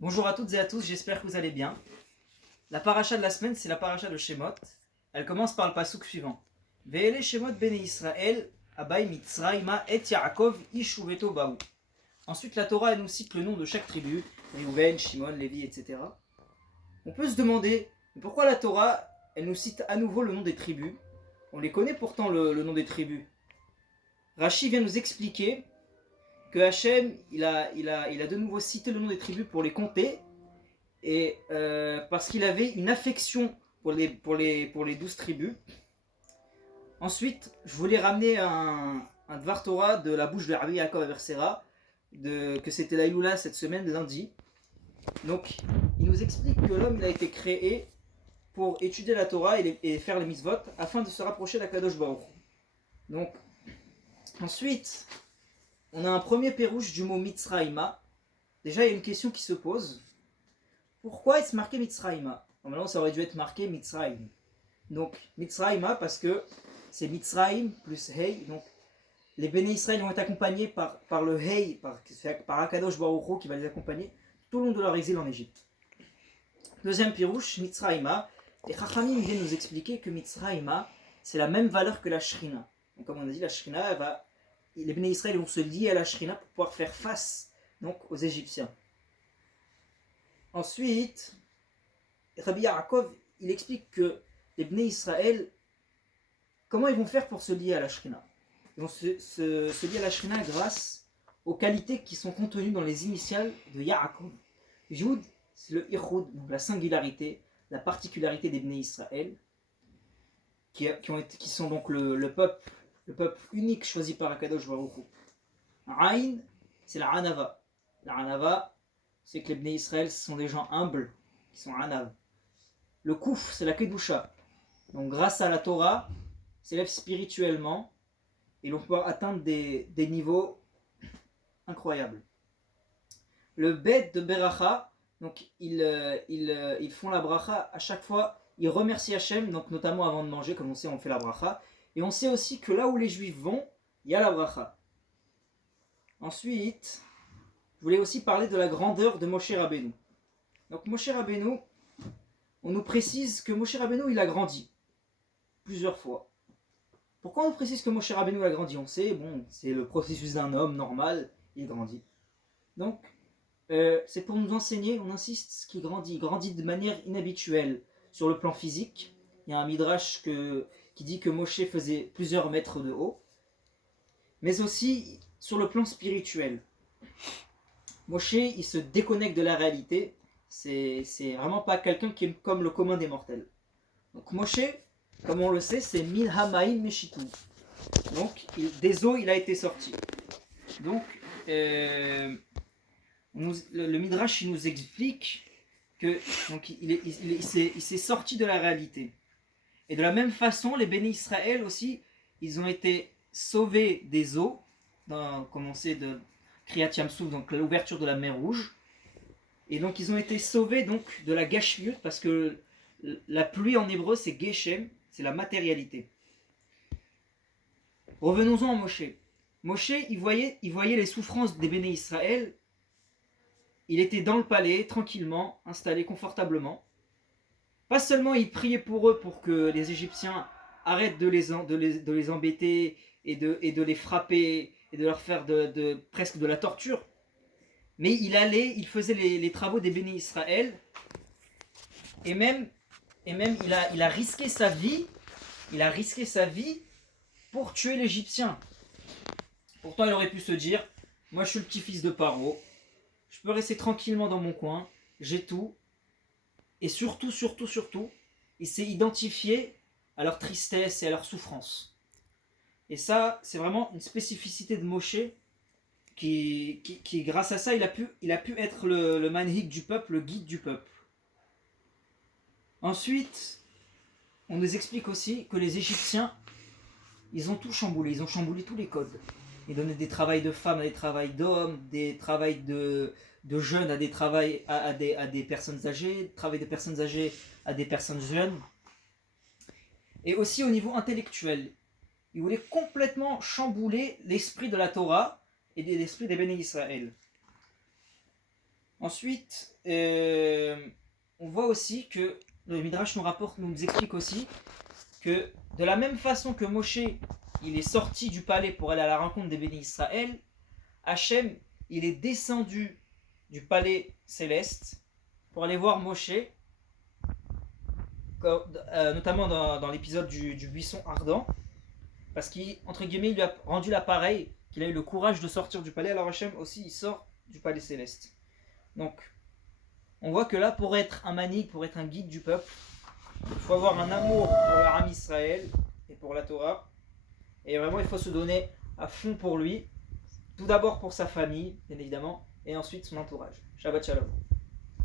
Bonjour à toutes et à tous, j'espère que vous allez bien. La paracha de la semaine, c'est la paracha de Shemot. Elle commence par le passouk suivant. Ve'ele Shemot bene Israël, Abai Mitzrayma et Yaakov Ishuveto Baou. Ensuite, la Torah, elle nous cite le nom de chaque tribu, Reuven, Shimon, Lévi, etc. On peut se demander, pourquoi la Torah, elle nous cite à nouveau le nom des tribus? On les connaît pourtant le nom des tribus. Rashi vient nous expliquer que Hachem, il a de nouveau cité le nom des tribus pour les compter, et parce qu'il avait une affection pour les 12 tribus. Ensuite, je voulais ramener un Dvar Torah de la bouche de Rabbi Yaakov Aversera, que c'était la Iloula cette semaine, lundi. Donc, il nous explique que l'homme il a été créé pour étudier la Torah et faire les mitzvot afin de se rapprocher d'Akadosh Baruch. Donc, ensuite, on a un premier pérouche du mot Mitzraïma. Déjà, il y a une question qui se pose. Pourquoi est-ce marqué Mitzraïma? Normalement, ça aurait dû être marqué Mitzraïm. Donc, Mitzraïma, parce que c'est Mitzraïm plus Hey. Donc, les Béné Israël vont être accompagnés par le Hey, par Akadosh Baruch Hu qui va les accompagner tout au long de leur exil en Égypte. Deuxième pirouche, Mitzraïma. Les Chachamim viennent nous expliquer que Mitzraïma, c'est la même valeur que la Shrina. Donc, comme on a dit, la Shrina, les Béné Israël vont se lier à la Shrina pour pouvoir faire face donc, aux Égyptiens. Ensuite, Rabbi Yaakov, il explique que les Bnei Israël, comment ils vont faire pour se lier à la Shrina? Ils vont se lier à la Shrina grâce aux qualités qui sont contenues dans les initiales de Yaakov. Yud, c'est le Ichud, donc la singularité, la particularité des Bnei Israël, qui sont donc le peuple unique choisi par Akadosh Baruch Hu. Aïn, c'est la Hanava. La Hanava, c'est que les Bnei Israël sont des gens humbles, qui sont Hanav. Le Kouf, c'est la Kedusha. Donc grâce à la Torah, s'élèvent spirituellement et vont pouvoir atteindre des niveaux incroyables. Le Bet de Beracha, donc ils font la bracha à chaque fois, ils remercient Hachem, donc notamment avant de manger, comme on sait, on fait la bracha. Et on sait aussi que là où les Juifs vont, il y a la bracha. Ensuite, je voulais aussi parler de la grandeur de Moshe Rabbeinu. Donc Moshe Rabbeinu, on nous précise que Moshe Rabbeinu, il a grandi plusieurs fois. Pourquoi on nous précise que Moshe Rabbeinu a grandi? On sait, bon, c'est le processus d'un homme normal, il grandit. Donc, c'est pour nous enseigner, on insiste, qu'il grandit. Il grandit de manière inhabituelle sur le plan physique. Il y a un midrash qui dit que Moshe faisait plusieurs mètres de haut, mais aussi sur le plan spirituel. Moshe, il se déconnecte de la réalité. C'est vraiment pas quelqu'un qui est comme le commun des mortels. Donc Moshe, comme on le sait, c'est Min Hamaim Meshitou. Donc des eaux, il a été sorti. Donc le Midrash, il nous explique que donc, il s'est sorti de la réalité. Et de la même façon, les Béné Israël aussi, ils ont été sauvés des eaux, comme on sait de Kriyat Yamsouf, donc l'ouverture de la mer Rouge. Et donc ils ont été sauvés donc de la gashmiut, parce que la pluie en hébreu c'est geshem, c'est la matérialité. Revenons-en à Moshe. Moshe, il voyait les souffrances des Béné Israël. Il était dans le palais, tranquillement, installé confortablement. Pas seulement il priait pour eux, pour que les Égyptiens arrêtent de les embêter et de les frapper et de leur faire presque de la torture, mais il faisait les travaux des Béné Israël, et même il a risqué sa vie pour tuer l'Égyptien. Pourtant il aurait pu se dire, moi je suis le petit-fils de Paro, je peux rester tranquillement dans mon coin, j'ai tout. Et surtout, il s'est identifié à leur tristesse et à leur souffrance. Et ça, c'est vraiment une spécificité de Moshe qui grâce à ça, il a pu être le manhig du peuple, le guide du peuple. Ensuite, on nous explique aussi que les Égyptiens, ils ont tout chamboulé, ils ont chamboulé tous les codes. Ils donnaient des travails de femmes à des travails d'hommes, des travails de jeunes à des travails à des personnes âgées, travail de personnes âgées à des personnes jeunes. Et aussi au niveau intellectuel, ils voulaient complètement chambouler l'esprit de la Torah et l'esprit des Béné Israël. Ensuite, on voit aussi que le Midrash nous explique aussi que de la même façon que Moshe il est sorti du palais pour aller à la rencontre des bénis Israël, Hachem il est descendu du palais céleste pour aller voir Moshe, notamment dans l'épisode du buisson ardent, parce qu'entre guillemets il lui a rendu l'appareil, qu'il a eu le courage de sortir du palais. Alors Hachem aussi il sort du palais céleste. Donc on voit que là, pour être un manig, pour être un guide du peuple, il faut avoir un amour pour le Ham Israël et pour la Torah. Et vraiment, il faut se donner à fond pour lui. Tout d'abord pour sa famille, bien évidemment, et ensuite son entourage. Shabbat Shalom.